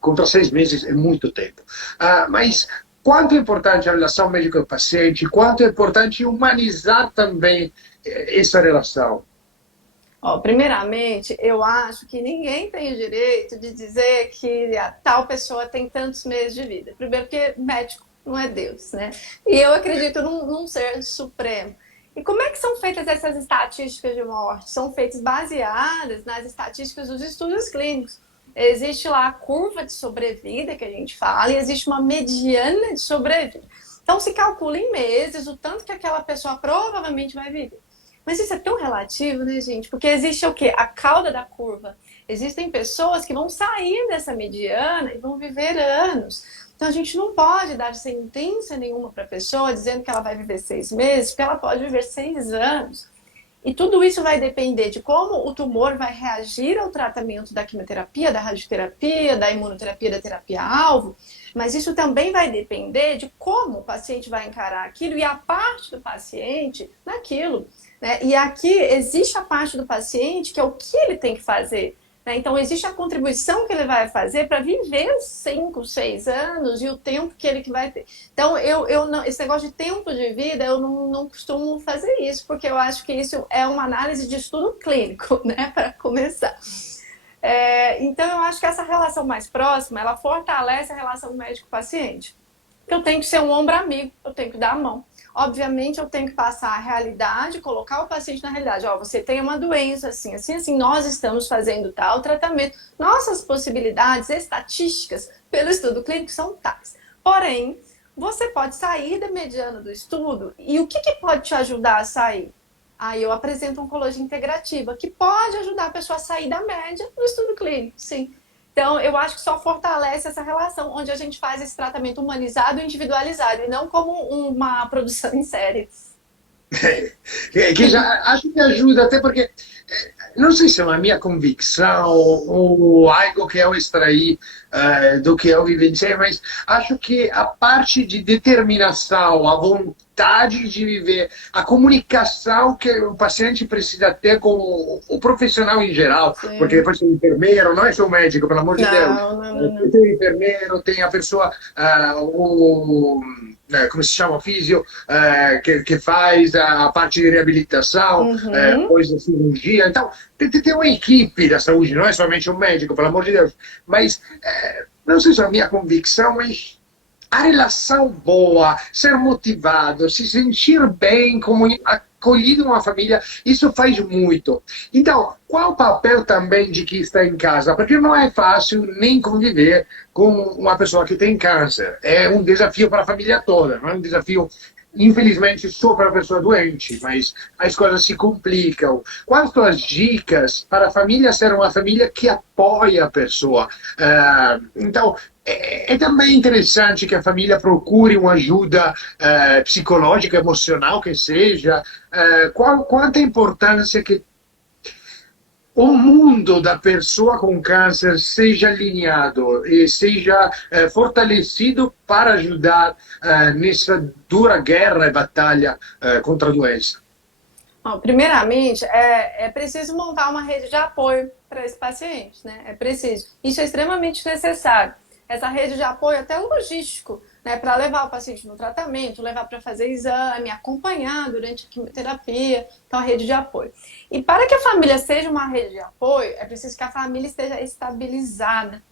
contra 6 meses é muito tempo. Mas quanto é importante a relação médico-paciente, quanto é importante humanizar também essa relação? Primeiramente, eu acho que ninguém tem o direito de dizer que a tal pessoa tem tantos meses de vida. Primeiro porque médico não é Deus, né? E eu acredito num ser supremo. E como é que são feitas essas estatísticas de morte? São feitas baseadas nas estatísticas dos estudos clínicos. Existe lá a curva de sobrevida, que a gente fala, e existe uma mediana de sobrevida. Então, se calcula em meses o tanto que aquela pessoa provavelmente vai viver. Mas isso é tão relativo, né, gente? Porque existe o quê? A cauda da curva. Existem pessoas que vão sair dessa mediana e vão viver anos. Então a gente não pode dar sentença nenhuma para a pessoa dizendo que ela vai viver 6 meses, porque ela pode viver 6 anos. E tudo isso vai depender de como o tumor vai reagir ao tratamento da quimioterapia, da radioterapia, da imunoterapia, da terapia-alvo, mas isso também vai depender de como o paciente vai encarar aquilo e a parte do paciente naquilo, né? E aqui existe a parte do paciente que é o que ele tem que fazer. Então, existe a contribuição que ele vai fazer para viver os 5, 6 anos e o tempo que ele vai ter. Então, eu não, esse negócio de tempo de vida, eu não costumo fazer isso, porque eu acho que isso é uma análise de estudo clínico, né, para começar. Então, eu acho que essa relação mais próxima, ela fortalece a relação médico-paciente. Eu tenho que ser um ombro amigo, eu tenho que dar a mão. Obviamente, eu tenho que passar a realidade, colocar o paciente na realidade. Ó, você tem uma doença assim, assim, assim, nós estamos fazendo tal tratamento. Nossas possibilidades estatísticas pelo estudo clínico são tais. Porém, você pode sair da mediana do estudo e o que pode te ajudar a sair? Aí eu apresento oncologia integrativa, que pode ajudar a pessoa a sair da média no estudo clínico, sim. Então, eu acho que só fortalece essa relação, onde a gente faz esse tratamento humanizado e individualizado, e não como uma produção em série. Que já acho que ajuda, até porque não sei se é uma minha convicção ou algo que eu extraí do que eu vivenciei, mas acho que a parte de determinação, a vontade de viver, a comunicação que o paciente precisa ter com o profissional em geral, Sim. porque depois tem o enfermeiro, não é só o médico, pelo amor de Deus. Não. Tem o enfermeiro, tem a pessoa, como se chama, o físio, que faz a parte de reabilitação, depois da cirurgia. Então, tem uma equipe da saúde, não é somente um médico, pelo amor de Deus. Mas, não sei se é a minha convicção, mas a relação boa, ser motivado, se sentir bem, como acolhido em uma família, isso faz muito. Então, qual o papel também de quem está em casa? Porque não é fácil nem conviver com uma pessoa que tem câncer. É um desafio para a família toda, não é um desafio, infelizmente, só para a pessoa doente, mas as coisas se complicam. Quais são as dicas para a família ser uma família que apoia a pessoa? Então, é também interessante que a família procure uma ajuda psicológica, emocional, que seja. Quanta importância que o mundo da pessoa com câncer seja alinhado e seja fortalecido para ajudar nessa dura guerra e batalha contra a doença. Bom, primeiramente, é preciso montar uma rede de apoio para esse paciente, né? É preciso. Isso é extremamente necessário. Essa rede de apoio até logístico, né? Para levar o paciente no tratamento, levar para fazer exame, acompanhar durante a quimioterapia. Então, a rede de apoio. E para que a família seja uma rede de apoio, é preciso que a família esteja estabilizada.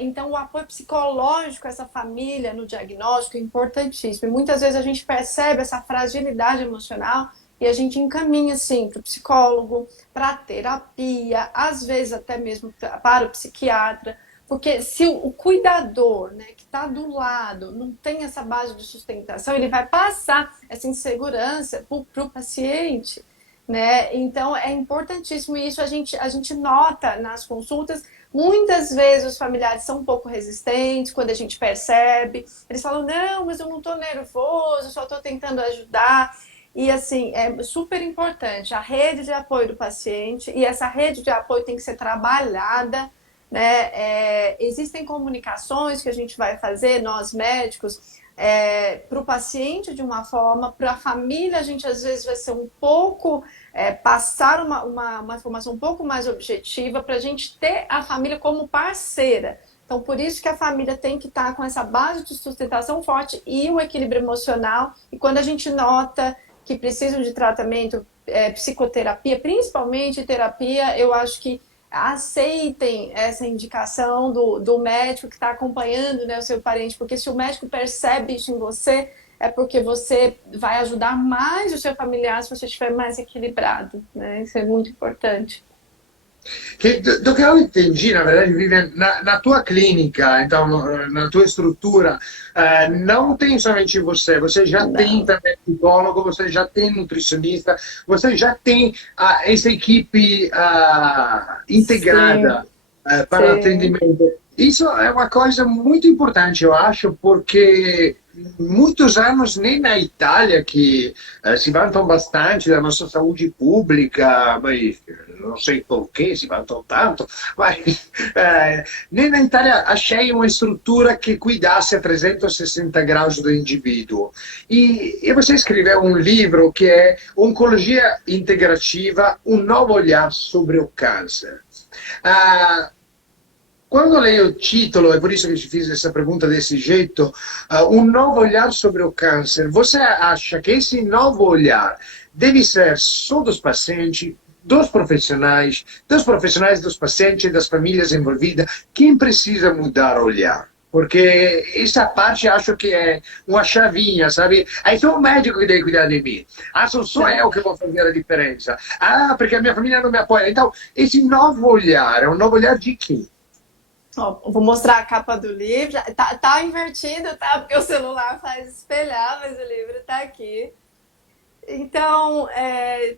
Então, o apoio psicológico a essa família no diagnóstico é importantíssimo. E muitas vezes a gente percebe essa fragilidade emocional e a gente encaminha, assim, para o psicólogo, para a terapia, às vezes até mesmo para o psiquiatra. Porque se o cuidador, né, que está do lado, não tem essa base de sustentação, ele vai passar essa insegurança para o paciente, né? Então, é importantíssimo isso. A gente nota nas consultas. Muitas vezes os familiares são um pouco resistentes quando a gente percebe. Eles falam, não, mas eu não estou nervoso, só estou tentando ajudar. E assim, é super importante a rede de apoio do paciente, e essa rede de apoio tem que ser trabalhada, né? Existem comunicações que a gente vai fazer, nós médicos, para o paciente de uma forma, para a família a gente às vezes vai ser um pouco, passar uma informação um pouco mais objetiva, para a gente ter a família como parceira. Então, por isso que a família tem que estar com essa base de sustentação forte e o equilíbrio emocional. E quando a gente nota que precisam de tratamento, psicoterapia, principalmente terapia, eu acho que aceitem essa indicação do médico que está acompanhando, né, o seu parente, porque se o médico percebe isso em você, é porque você vai ajudar mais o seu familiar se você estiver mais equilibrado, né? Isso é muito importante. Che, do che eu entendi, na verdade, Vivian, na tua clínica, então, na tua estrutura, não tem somente você, você já tem Não. também psicólogo, você já tem nutricionista, você já tem essa equipe integrada Sim, para sim, atendimento. Isso é uma coisa muito importante, eu acho, porque muitos anos nem na Itália, que si vantam bastante da nossa saúde pública, mas não sei por que si vantam tanto, mas nem na Itália achei uma estrutura que cuidasse a 360 graus do indivíduo. E você escreveu um livro que é Oncologia Integrativa, um novo olhar sobre o câncer. Ah, quando leio o título, é por isso que te fiz essa pergunta desse jeito, um novo olhar sobre o câncer, você acha que esse novo olhar deve ser só dos profissionais, dos pacientes e das famílias envolvidas? Quem precisa mudar o olhar? Porque essa parte acho que é uma chavinha, sabe? Aí sou o médico que deve cuidar de mim. Ah, sou só sim. eu que vou fazer a diferença. Ah, porque a minha família não me apoia. Então, esse novo olhar é um novo olhar de quem? Ó, vou mostrar a capa do livro. Tá invertido, tá? Porque o celular faz espelhar, mas o livro tá aqui. Então,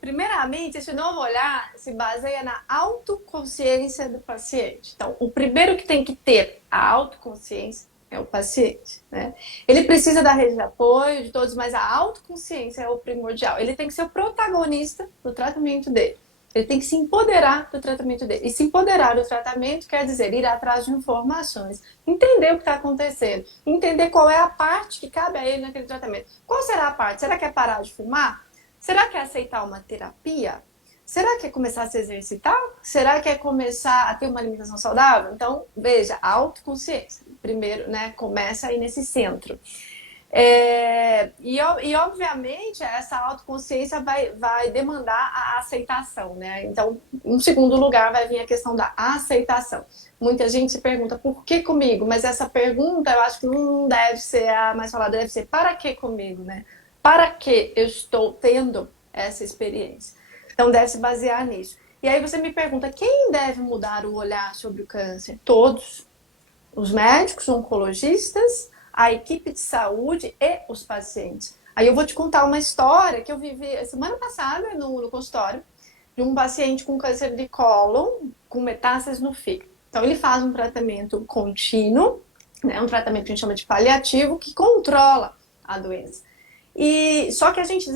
primeiramente, esse novo olhar se baseia na autoconsciência do paciente. Então, o primeiro que tem que ter a autoconsciência é o paciente, né? Ele precisa da rede de apoio de todos, mas a autoconsciência é o primordial. Ele tem que ser o protagonista do tratamento dele. Ele tem que se empoderar do tratamento dele. E se empoderar do tratamento quer dizer ir atrás de informações, entender o que está acontecendo, entender qual é a parte que cabe a ele naquele tratamento. Qual será a parte? Será que é parar de fumar? Será que é aceitar uma terapia? Será que é começar a se exercitar? Será que é começar a ter uma alimentação saudável? Então, veja, a autoconsciência. Primeiro, né, começa aí nesse centro. Obviamente, essa autoconsciência vai demandar a aceitação, né? Então, em segundo lugar, vai vir a questão da aceitação. Muita gente se pergunta, por que comigo? Mas essa pergunta, eu acho que não deve ser a mais falada, deve ser, para que comigo, né? Para que eu estou tendo essa experiência? Então, deve se basear nisso. E aí você me pergunta, quem deve mudar o olhar sobre o câncer? Todos. Os médicos, oncologistas, a equipe de saúde e os pacientes. Aí eu vou te contar uma história que eu vivi semana passada no consultório de um paciente com câncer de cólon com metástases no fígado. Então ele faz um tratamento contínuo, né, um tratamento que a gente chama de paliativo, que controla a doença. E só que a gente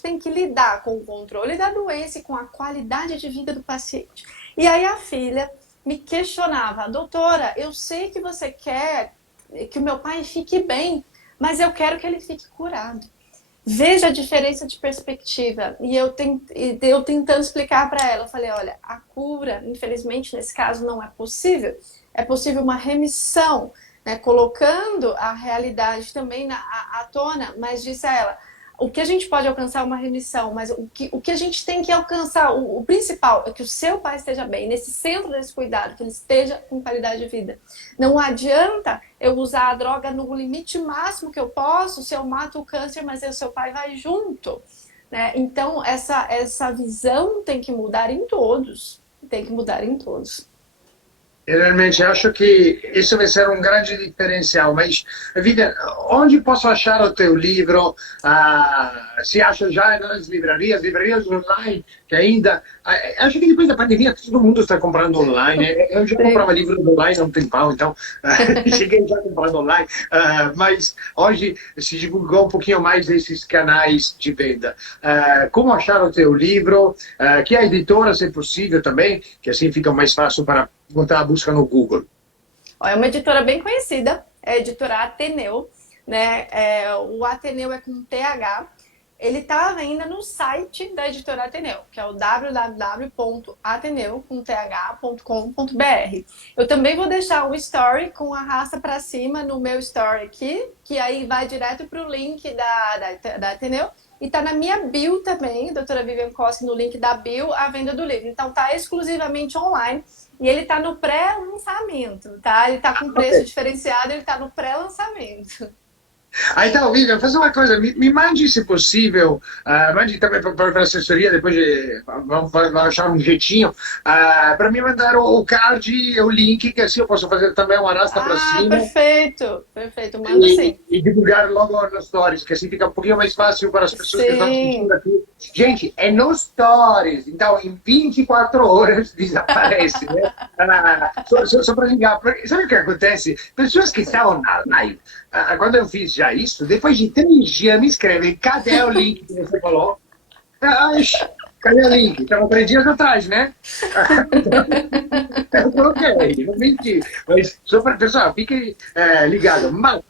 tem que lidar com o controle da doença e com a qualidade de vida do paciente. E aí a filha me questionava, doutora, eu sei que você quer que o meu pai fique bem, mas eu quero que ele fique curado. Veja a diferença de perspectiva. E eu tentando explicar para ela, eu falei, olha, a cura, infelizmente, nesse caso não é possível. É possível uma remissão, né, colocando a realidade também à tona, mas disse a ela, o que a gente pode alcançar é uma remissão, mas o que a gente tem que alcançar, o principal, é que o seu pai esteja bem, nesse centro desse cuidado, que ele esteja com qualidade de vida. Não adianta eu usar a droga no limite máximo que eu posso, se eu mato o câncer, mas o seu pai vai junto, né? Então, essa visão tem que mudar em todos. Tem que mudar em todos. Eu realmente acho que isso vai ser um grande diferencial. Mas, Vivian, onde posso achar o teu livro? Se acha já nas livrarias online, que ainda. Acho que depois da pandemia todo mundo está comprando online. Eu já comprava Sim. livros online há um tempão, então cheguei já comprando online. Mas hoje se divulgou um pouquinho mais desses canais de venda. Como achar o teu livro? Que a editora, se possível, também, que assim fica mais fácil para encontrar a busca no Google. Ó, é uma editora bem conhecida, é a editora Ateneu, né? O Ateneu é com TH. Ele está ainda no site da editora Ateneu, que é o www.ateneu.com.br. Eu também vou deixar um story com arrasta para cima no meu story aqui, que aí vai direto para o link da Ateneu. E tá na minha bio também, doutora Vivian Cossi, no link da bio, a venda do livro. Então tá exclusivamente online. E ele tá no pré-lançamento, tá? Ele tá com preço Ok. diferenciado, ele tá no pré-lançamento. Ah, então, Vivian, faz uma coisa, me mande, se possível, mande também para a assessoria, depois vamos achar um jeitinho, para me mandar o card e o link, que assim eu posso fazer também uma arrasta para Ah, cima perfeito, perfeito, mando e, sim. e divulgar logo nos stories, que assim fica um pouquinho mais fácil para as pessoas que estão assistindo Sim. aqui. Gente, é nos stories, então em 24 horas desaparece, né? Só para ligar. Sabe o que acontece? Pessoas que estavam na live, quando eu fiz já isso, depois de 3 dias me escrevem, cadê o link que você falou? Ai, cadê o link? Estava 3 dias atrás, né? Eu coloquei, não menti. Mas só para, pessoal, fiquem ligados. Mas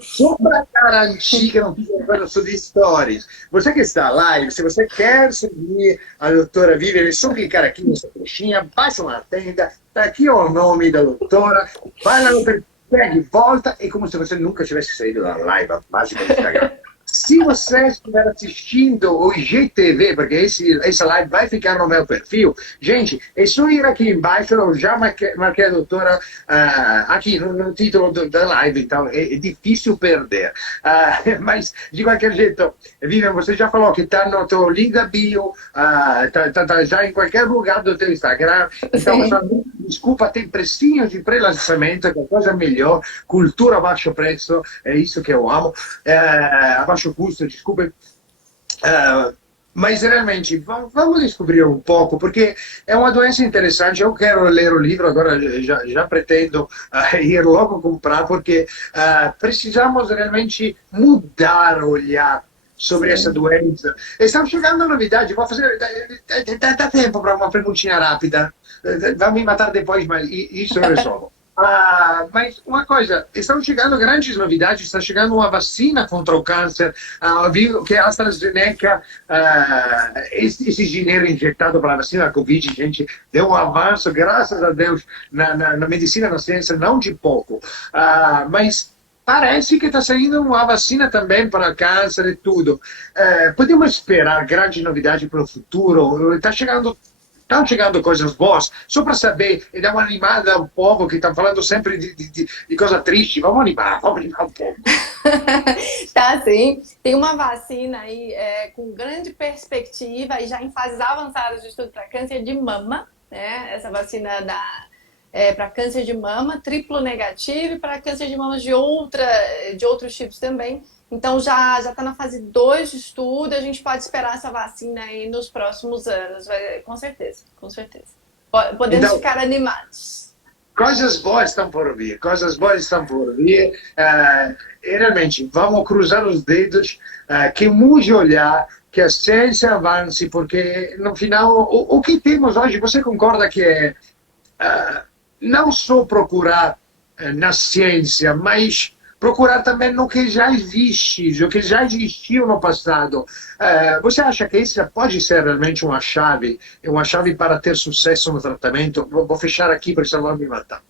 só para garantir que não fica coisa sobre stories. Você que está live, se você quer seguir a doutora Vivian, é só clicar aqui nessa flechinha, baixa uma tenda, tá aqui o nome da doutora, vai lá no perfil, pega e volta, é como se você nunca tivesse saído da live básica do Instagram. Se você estiver assistindo o IGTV, porque essa live vai ficar no meu perfil, gente, é só ir aqui embaixo, eu já marquei a doutora aqui no título da live, então é difícil perder. Mas, de qualquer jeito, Vivian, você já falou que está no teu link da bio, tá já em qualquer lugar do teu Instagram, então, Sim. pessoal, desculpa, tem precinhos de pré-lançamento, que é coisa melhor, cultura a baixo preço, é isso que eu amo. A baixo custo, desculpe. Uh, mas realmente, vamos descobrir um pouco, porque é uma doença interessante. Eu quero ler o livro, agora já pretendo ir logo comprar, porque precisamos realmente mudar o olhar sobre essa Sim. doença. Estamos chegando a novidade, vou fazer. Dá tempo para uma perguntinha rápida. Vai me matar depois, mas isso eu resolvo. Mas uma coisa, estão chegando grandes novidades, está chegando uma vacina contra o câncer, viu que a AstraZeneca, esse dinheiro injetado para a vacina da Covid, gente, deu um avanço, graças a Deus, na medicina, na ciência, não de pouco. Mas parece que está saindo uma vacina também para câncer e tudo. Podemos esperar grande novidade para o futuro? Está chegando. Estão chegando coisas boas, só para saber e dar uma animada ao povo que está falando sempre de coisa triste. Vamos animar um pouco. Tá, sim. Tem uma vacina aí com grande perspectiva e já em fases avançadas de estudo para câncer de mama, né? Essa vacina para câncer de mama, triplo negativo e para câncer de mama de outros tipos também. Então já está na fase 2 de estudo, a gente pode esperar essa vacina aí nos próximos anos, com certeza, com certeza. Podemos Então, ficar animados. coisas boas estão por vir, coisas boas estão por vir. E realmente, vamos cruzar os dedos, que mude olhar, que a ciência avance, porque no final, o que temos hoje, você concorda que é não só procurar na ciência, mas procurar também no que já existe, o que já existiu no passado. Você acha que isso pode ser realmente uma chave para ter sucesso no tratamento? Vou fechar aqui, porque senão vão me matar.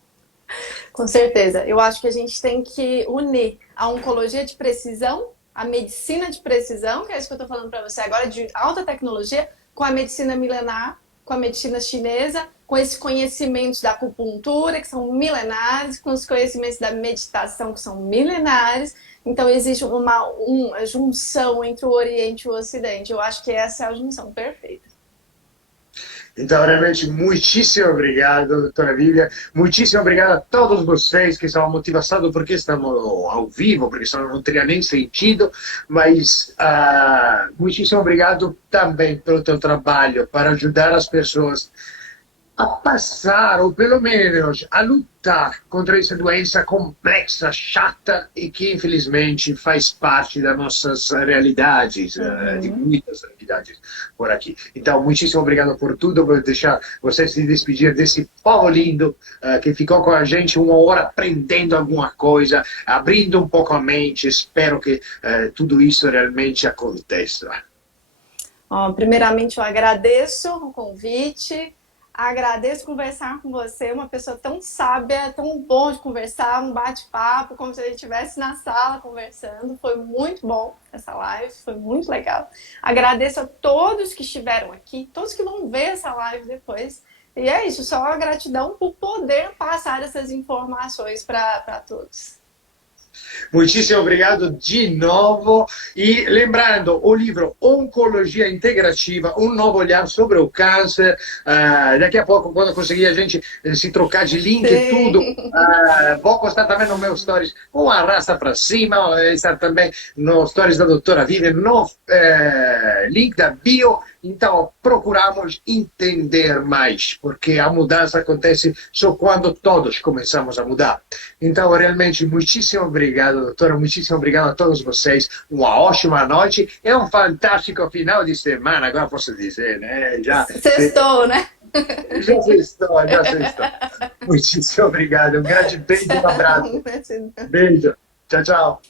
Com certeza. Eu acho que a gente tem que unir a oncologia de precisão, a medicina de precisão, que é isso que eu estou falando para você agora, de alta tecnologia, com a medicina milenar, com a medicina chinesa, com esses conhecimentos da acupuntura, que são milenares, com os conhecimentos da meditação, que são milenares. Então, existe uma junção entre o Oriente e o Ocidente. Eu acho que essa é a junção perfeita. Então, realmente, muitíssimo obrigado, doutora Vivian. Muitíssimo obrigado a todos vocês que estão motivados porque estamos ao vivo, porque senão não teria nem sentido. Mas muitíssimo obrigado também pelo teu trabalho para ajudar as pessoas a passar, ou pelo menos a lutar contra essa doença complexa, chata e que infelizmente faz parte das nossas realidades, de muitas realidades por aqui. Então, muitíssimo obrigado por tudo, vou deixar você se despedir desse povo lindo que ficou com a gente 1 hora aprendendo alguma coisa, abrindo um pouco a mente. Espero que tudo isso realmente aconteça. Primeiramente, eu agradeço o convite. Agradeço conversar com você, uma pessoa tão sábia, tão bom de conversar, um bate-papo, como se a gente estivesse na sala conversando. Foi muito bom essa live, foi muito legal. Agradeço a todos que estiveram aqui, todos que vão ver essa live depois. E é isso, só gratidão por poder passar essas informações para todos. Muitíssimo obrigado de novo. E lembrando, o livro Oncologia Integrativa, um novo olhar sobre o câncer. Daqui a pouco, quando conseguir a gente se trocar de link e tudo, vou postar também no meu stories uma arrasta para cima, vai estar também no stories da doutora Vivian, no link da bio. Então, procuramos entender mais, porque a mudança acontece só quando todos começamos a mudar. Então, realmente, muitíssimo obrigado, doutora, muitíssimo obrigado a todos vocês. Uma ótima noite e um fantástico final de semana, agora posso dizer, né? Já Sextou, né? Já sextou, já sextou. Muitíssimo obrigado, um grande beijo e um abraço. Beijo, tchau, tchau.